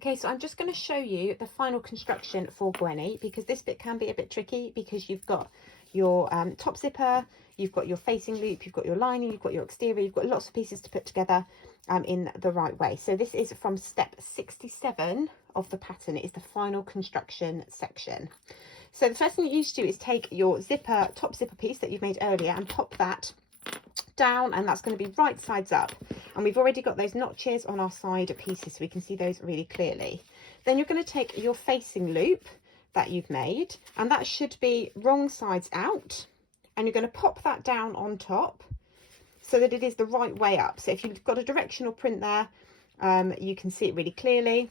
Okay, so I'm just going to show you the final construction for Gwennie, because this bit can be a bit tricky because you've got your top zipper, you've got your facing loop, you've got your lining, you've got your exterior, you've got lots of pieces to put together in the right way. So this is from step 67 of the pattern. It is the final construction section. So the first thing you need to do is take your zipper, top zipper piece that you've made earlier, and pop that down, and that's going to be right sides up, and we've already got those notches on our side pieces so we can see those really clearly. Then you're going to take your facing loop that you've made, and that should be wrong sides out, and you're going to pop that down on top so that it is the right way up. So if you've got a directional print there, you can see it really clearly,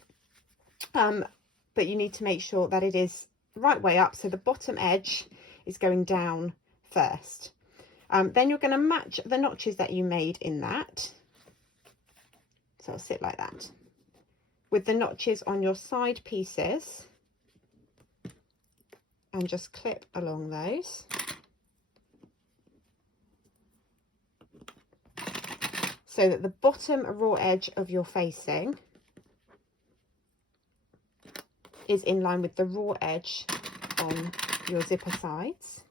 but you need to make sure that it is right way up, so the bottom edge is going down first. Then you're going to match the notches that you made in that, so it'll sit like that, with the notches on your side pieces, and just clip along those. So that the bottom raw edge of your facing is in line with the raw edge on your zipper sides.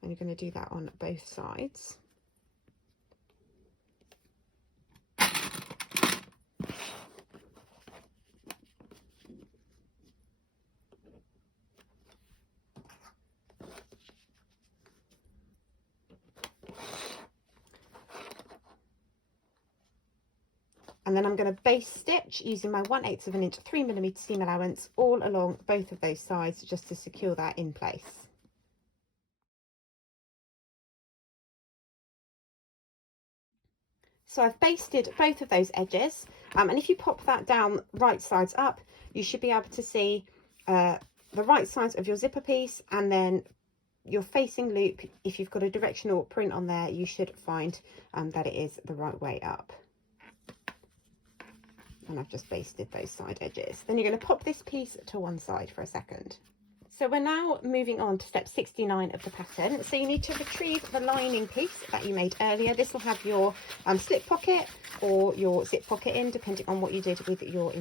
And you're going to do that on both sides. And then I'm going to base stitch using my 1/8 of an inch 3mm seam allowance all along both of those sides, just to secure that in place. So I've basted both of those edges, and if you pop that down right sides up, you should be able to see the right sides of your zipper piece, and then your facing loop. If you've got a directional print on there, you should find that it is the right way up. And I've just basted those side edges. Then you're going to pop this piece to one side for a second. So we're now moving on to step 69 of the pattern. So you need to retrieve the lining piece that you made earlier. This will have your slip pocket or your zip pocket in, depending on what you did with your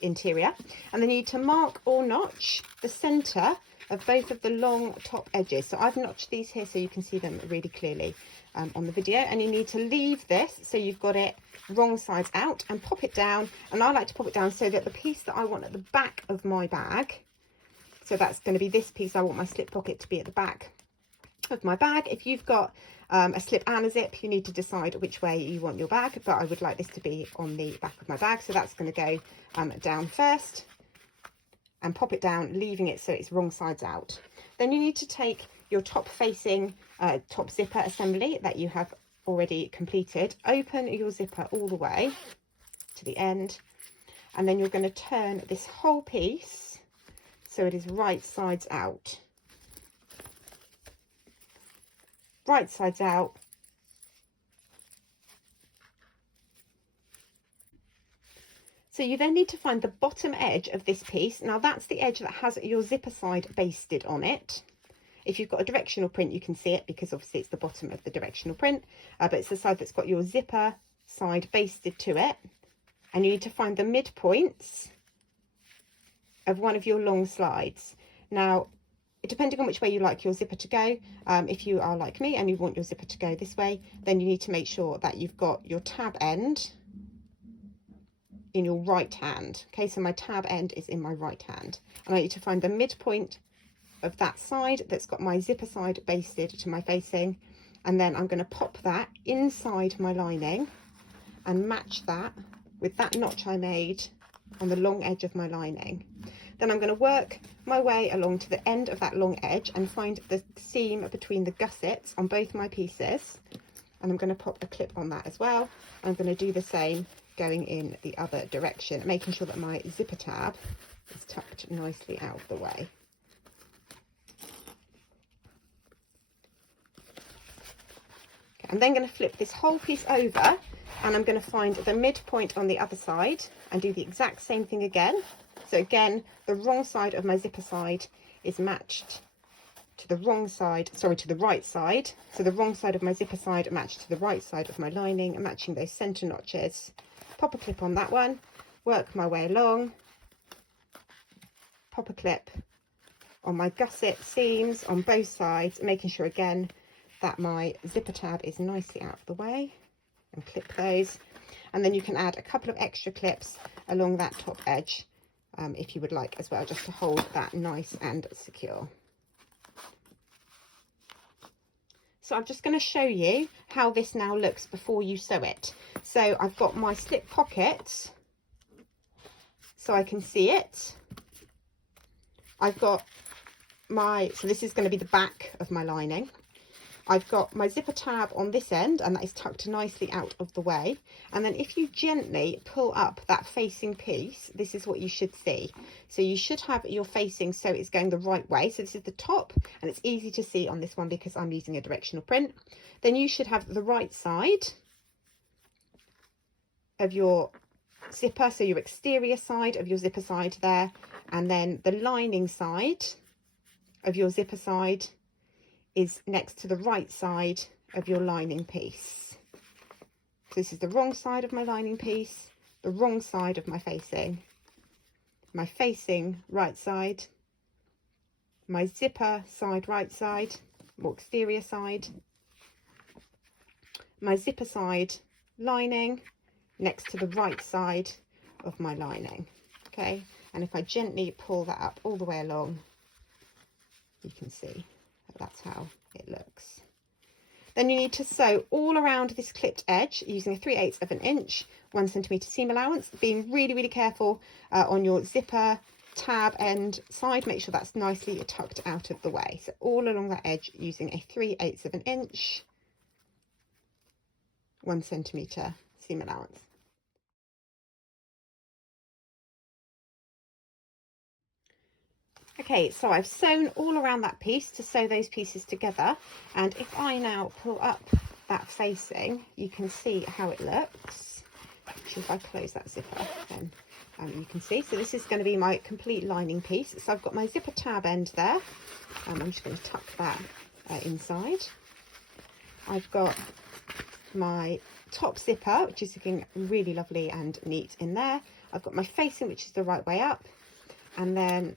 interior. And then you need to mark or notch the centre of both of the long top edges. So I've notched these here so you can see them really clearly on the video. And you need to leave this so you've got it wrong sides out, and pop it down. And I like to pop it down so that the piece that I want at the back of my bag, so that's going to be this piece, I want my slip pocket to be at the back of my bag. If you've got a slip and a zip, you need to decide which way you want your bag, but I would like this to be on the back of my bag. So that's going to go down first, and pop it down, leaving it so it's wrong sides out. Then you need to take your top facing top zipper assembly that you have already completed, open your zipper all the way to the end, and then you're going to turn this whole piece so it is right sides out. Right sides out. So you then need to find the bottom edge of this piece. Now that's the edge that has your zipper side basted on it. If you've got a directional print, you can see it because obviously it's the bottom of the directional print, but it's the side that's got your zipper side basted to it. And you need to find the midpoints of one of your long slides. Now, depending on which way you like your zipper to go, if you are like me and you want your zipper to go this way, then you need to make sure that you've got your tab end in your right hand. Okay, so my tab end is in my right hand, and I need to find the midpoint of that side that's got my zipper side basted to my facing, and then I'm going to pop that inside my lining and match that with that notch I made on the long edge of my lining. Then I'm going to work my way along to the end of that long edge and find the seam between the gussets on both my pieces, and I'm going to pop a clip on that as well. I'm going to do the same going in the other direction, making sure that my zipper tab is tucked nicely out of the way. Okay, I'm then going to flip this whole piece over, and I'm going to find the midpoint on the other side and do the exact same thing again. So again, the wrong side of my zipper side is matched to the wrong side, sorry, to the right side. So the wrong side of my zipper side matched to the right side of my lining, and matching those center notches. Pop a clip on that one, work my way along, pop a clip on my gusset seams on both sides, making sure again that my zipper tab is nicely out of the way, and clip those. And then you can add a couple of extra clips along that top edge if you would like as well, just to hold that nice and secure. So I'm just going to show you how this now looks before you sew it. So I've got my slip pocket so I can see it. I've got so this is going to be the back of my lining. I've got my zipper tab on this end, and that is tucked nicely out of the way. And then if you gently pull up that facing piece, this is what you should see. So you should have your facing so it's going the right way. So this is the top, and it's easy to see on this one because I'm using a directional print. Then you should have the right side of your zipper, so your exterior side of your zipper side there, and then the lining side of your zipper side is next to the right side of your lining piece. So this is the wrong side of my lining piece, the wrong side of my facing right side, my zipper side right side, or exterior side, my zipper side lining next to the right side of my lining. Okay, and if I gently pull that up all the way along, you can see that's how it looks. Then you need to sew all around this clipped edge using a 3/8 of an inch, 1 centimetre seam allowance, being really careful on your zipper tab end side. Make sure that's nicely tucked out of the way. So all along that edge using a 3/8 of an inch, 1 centimetre seam allowance. Okay, so I've sewn all around that piece to sew those pieces together, and if I now pull up that facing, you can see how it looks. Actually, if I close that zipper, then you can see. So this is going to be my complete lining piece. So I've got my zipper tab end there. I'm just going to tuck that inside. I've got my top zipper, which is looking really lovely and neat in there. I've got my facing, which is the right way up, and then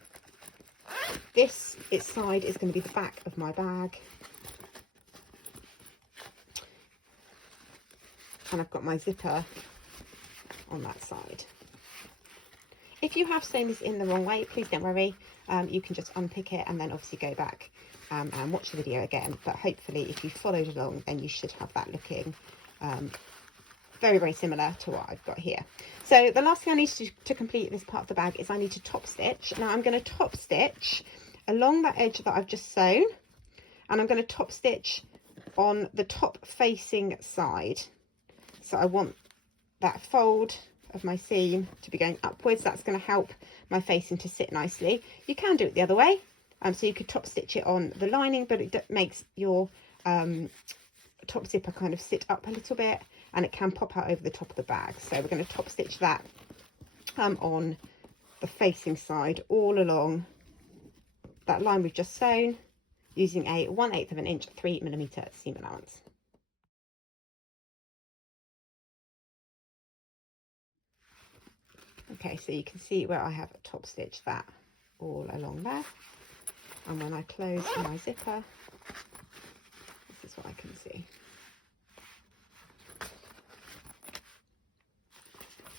its side is going to be the back of my bag, and I've got my zipper on that side. If you have sewn this in the wrong way, please don't worry, you can just unpick it and then obviously go back and watch the video again. But hopefully if you followed along, then you should have that looking very similar to what I've got here. So the last thing I need to complete this part of the bag is I need to top stitch. Now I'm going to top stitch along that edge that I've just sewn, and I'm going to top stitch on the top facing side. So I want that fold of my seam to be going upwards. That's going to help my facing to sit nicely. You can do it the other way, so you could top stitch it on the lining, but it makes your top zipper kind of sit up a little bit, and it can pop out over the top of the bag. So we're going to top stitch that on the facing side all along that line we've just sewn using a 1/8 of an inch 3mm seam allowance. Okay, so you can see where I have top stitched that all along there, and when I close my zipper, this is what I can see.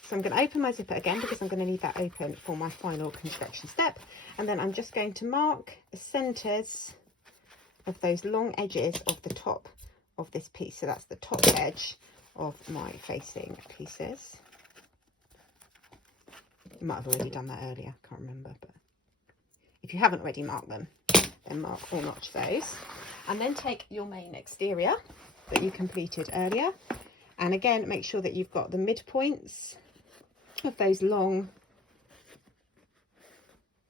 So I'm going to open my zipper again because I'm going to leave that open for my final construction step, and then I'm just going to mark the centres of those long edges of the top of this piece. So that's the top edge of my facing pieces. You might have already done that earlier, I can't remember, but if you haven't already marked them, then mark or notch those, and then take your main exterior that you completed earlier, and again make sure that you've got the midpoints of those long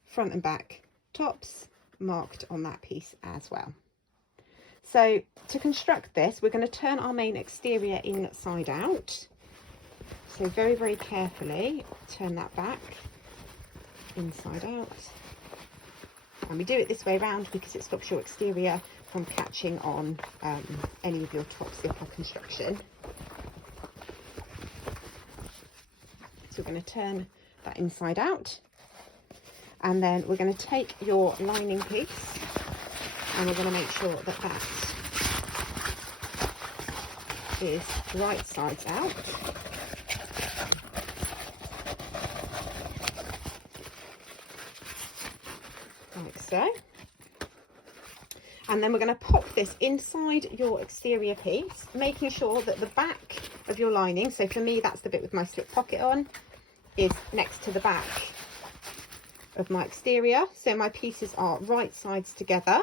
front and back tops marked on that piece as well. So to construct this, we're going to turn our main exterior inside out. So very carefully turn that back inside out, and we do it this way around because it stops your exterior from catching on any of your top zipper construction. So we're going to turn that inside out, and then we're going to take your lining piece and we're going to make sure that that is right sides out. Like so. And then we're going to pop this inside your exterior piece, making sure that the back of your lining, so for me that's the bit with my slip pocket on, is next to the back of my exterior. So my pieces are right sides together.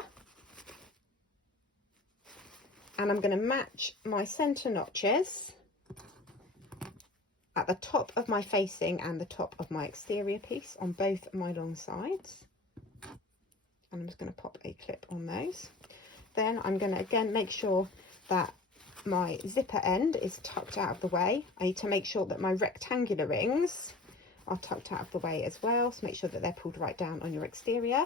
And I'm going to match my centre notches at the top of my facing and the top of my exterior piece on both my long sides. And I'm just going to pop a clip on those. Then I'm going to again make sure that my zipper end is tucked out of the way. I need to make sure that my rectangular rings are tucked out of the way as well, so make sure that they're pulled right down on your exterior.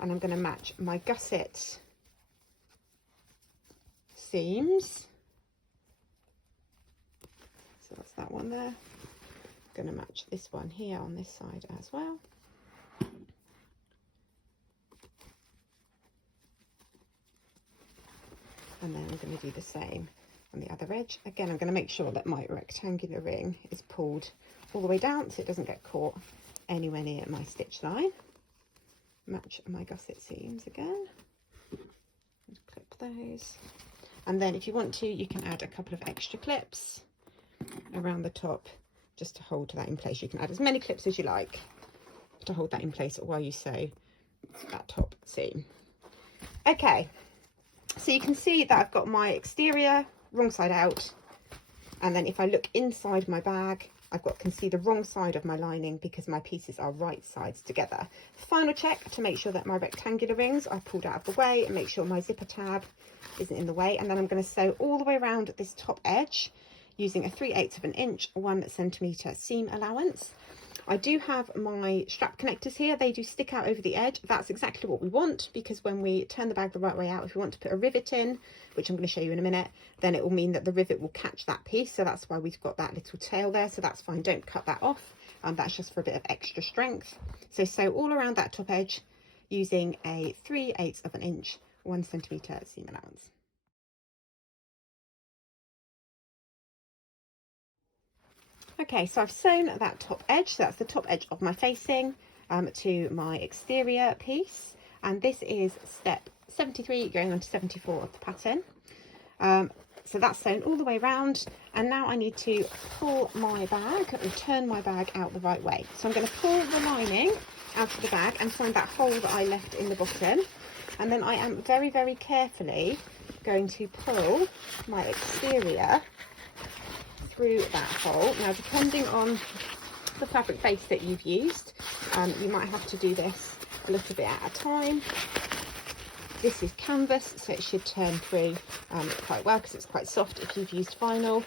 And I'm going to match my gusset seams. So that's that one there. I'm going to match this one here on this side as well. And then I'm going to do the same on the other edge. Again, I'm going to make sure that my rectangular ring is pulled all the way down so it doesn't get caught anywhere near my stitch line. Match my gusset seams again. Clip those. And then if you want to, you can add a couple of extra clips around the top just to hold that in place. You can add as many clips as you like to hold that in place while you sew that top seam. Okay. So you can see that I've got my exterior wrong side out, and then if I look inside my bag, can see the wrong side of my lining because my pieces are right sides together. Final check to make sure that my rectangular rings are pulled out of the way and make sure my zipper tab isn't in the way. And then I'm going to sew all the way around this top edge using a 3/8 of an inch, 1 centimetre seam allowance. I do have my strap connectors here. They do stick out over the edge. That's exactly what we want, because when we turn the bag the right way out, if we want to put a rivet in, which I'm going to show you in a minute, then it will mean that the rivet will catch that piece. So that's why we've got that little tail there. So that's fine. Don't cut that off. That's just for a bit of extra strength. So sew all around that top edge using a 3/8 of an inch, 1 centimetre seam allowance. Okay, so I've sewn that top edge, so that's the top edge of my facing to my exterior piece, and this is step 73 going on to 74 of the pattern. So that's sewn all the way around, and now I need to pull my bag or turn my bag out the right way. So I'm going to pull the lining out of the bag and find that hole that I left in the bottom, and then I am very, very carefully going to pull my exterior through that hole. Now, depending on the fabric base that you've used, you might have to do this a little bit at a time. This is canvas, so it should turn through quite well because it's quite soft. If you've used vinyl,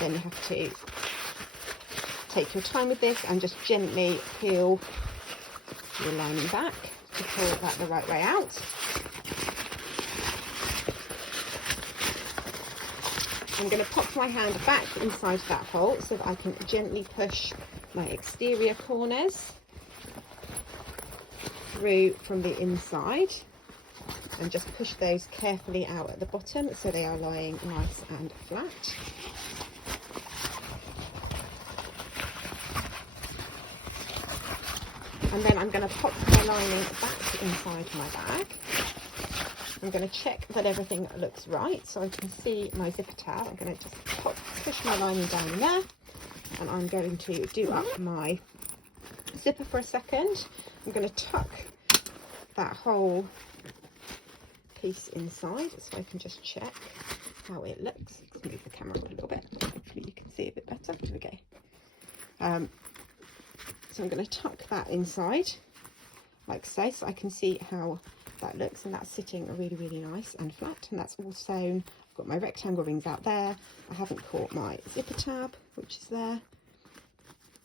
then you have to take your time with this and just gently peel your lining back to pull that the right way out. I'm going to pop my hand back inside that hole so that I can gently push my exterior corners through from the inside, and just push those carefully out at the bottom so they are lying nice and flat. And then I'm going to pop my lining back inside my bag. I'm going to check that everything looks right so I can see my zipper tab. I'm going to just push my lining down in there, and I'm going to do up my zipper for a second. I'm going to tuck that whole piece inside so I can just check how it looks. Let's move the camera up a little bit. Hopefully you can see a bit better. Here we go. So I'm going to tuck that inside like so I can see how that looks, and that's sitting really, really nice and flat, and that's all sewn. I've got my rectangle rings out there. I haven't caught my zipper tab, which is there,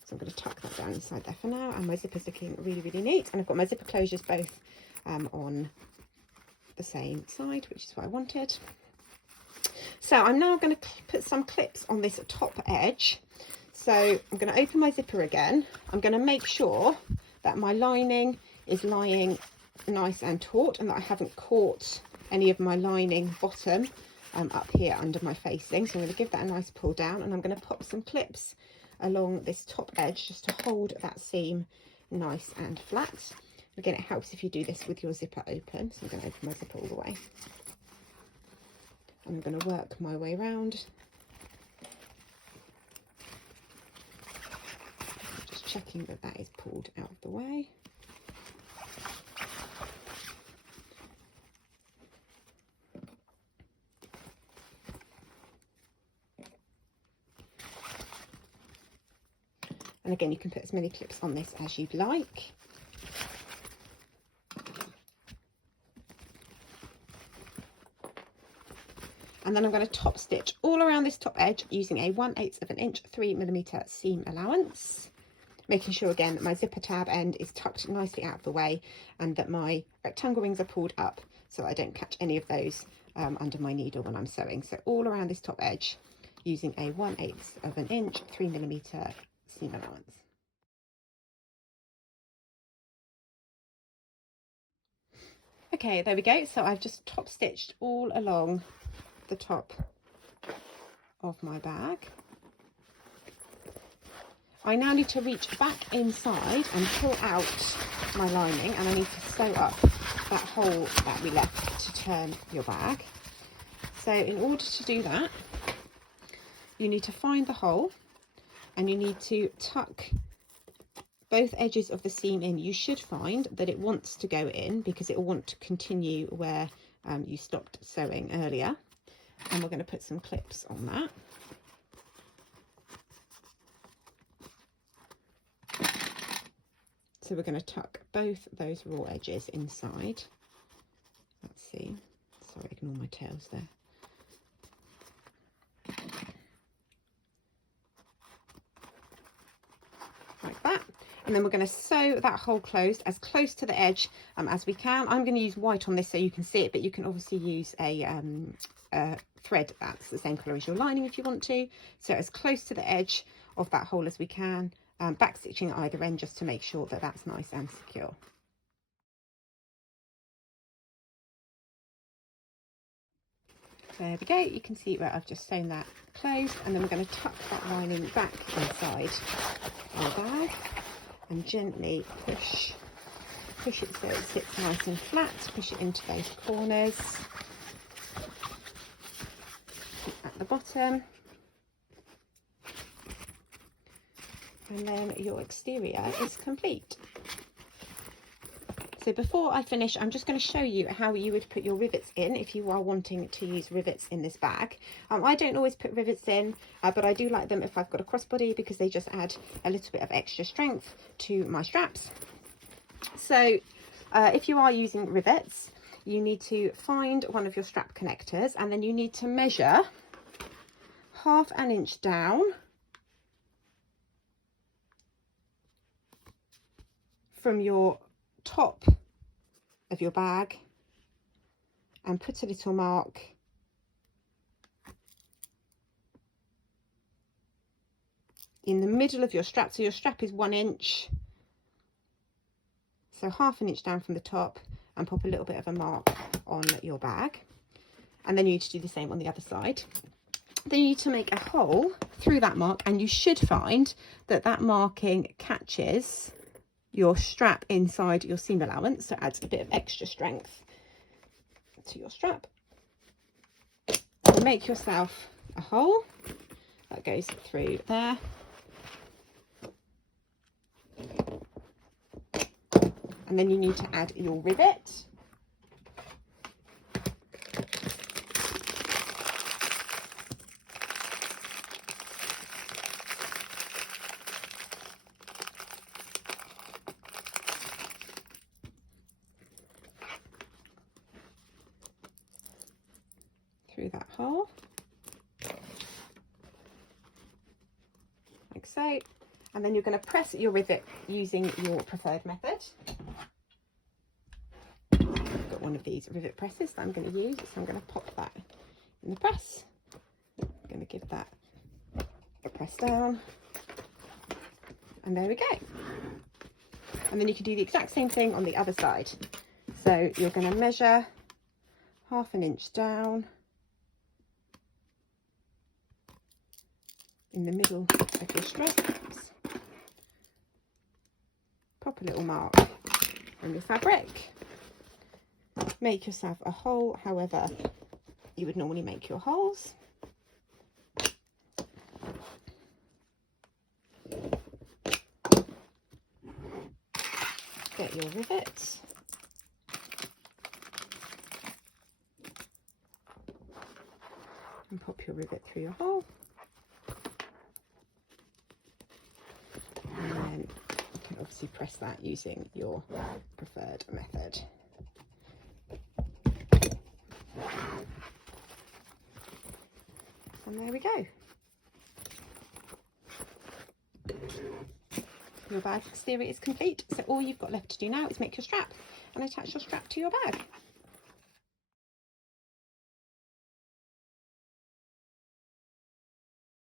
so I'm going to tuck that down inside there for now, and my zipper's looking really, really neat, and I've got my zipper closures both on the same side, which is what I wanted. So I'm now going to put some clips on this top edge So I'm going to open my zipper again. I'm going to make sure that my lining is lying nice and taut and that I haven't caught any of my lining bottom up here under my facing. So I'm going to give that a nice pull down, and I'm going to pop some clips along this top edge just to hold that seam nice and flat. Again, it helps if you do this with your zipper open. So I'm going to open my zipper all the way. I'm going to work my way around. Just checking that that is pulled out of the way. And again, you can put as many clips on this as you'd like. And then I'm going to top stitch all around this top edge using a 1/8 of an inch 3mm seam allowance, making sure again that my zipper tab end is tucked nicely out of the way and that my rectangle rings are pulled up so I don't catch any of those under my needle when I'm sewing. So all around this top edge using a 1/8 of an inch 3mm seam allowance. Okay, there we go. So I've just top stitched all along the top of my bag. I now need to reach back inside and pull out my lining, and I need to sew up that hole that we left to turn your bag. So in order to do that, you need to find the hole and you need to tuck both edges of the seam in. You should find that it wants to go in because it will want to continue where you stopped sewing earlier. And we're going to put some clips on that. So we're going to tuck both those raw edges inside. Let's see. Sorry, ignore my tails there. Like that. And then we're going to sew that hole closed as close to the edge as we can. I'm going to use white on this so you can see it, but you can obviously use a thread that's the same colour as your lining if you want to. So as close to the edge of that hole as we can, back stitching at either end just to make sure that that's nice and secure. There we go, you can see where I've just sewn that closed, and then we're going to tuck that lining back inside our bag and gently push it so it sits nice and flat, push it into those corners at the bottom, and then your exterior is complete. So before I finish, I'm just going to show you how you would put your rivets in if you are wanting to use rivets in this bag. I don't always put rivets in, but I do like them if I've got a crossbody because they just add a little bit of extra strength to my straps. So if you are using rivets, you need to find one of your strap connectors, and then you need to measure 1/2 inch down from your top of your bag and put a little mark in the middle of your strap. So your strap is 1 inch, so 1/2 inch down from the top, and pop a little bit of a mark on your bag. And then you need to do the same on the other side. Then you need to make a hole through that mark, and you should find that that marking catches your strap inside your seam allowance, so it adds a bit of extra strength to your strap. So make yourself a hole that goes through there, and then you need to add your rivet. Through that hole, like so, and then you're going to press your rivet using your preferred method. I've got one of these rivet presses that I'm going to use, so I'm going to pop that in the press. I'm going to give that a press down, And there we go. And then you can do the exact same thing on the other side. So you're going to measure 1/2 inch down in the middle of your strips. Pop a little mark on your fabric. Make yourself a hole however you would normally make your holes. Get your rivets. And pop your rivet through your hole. And then you can obviously press that using your preferred method. And there we go. Your bag exterior is complete. So all you've got left to do now is make your strap and attach your strap to your bag.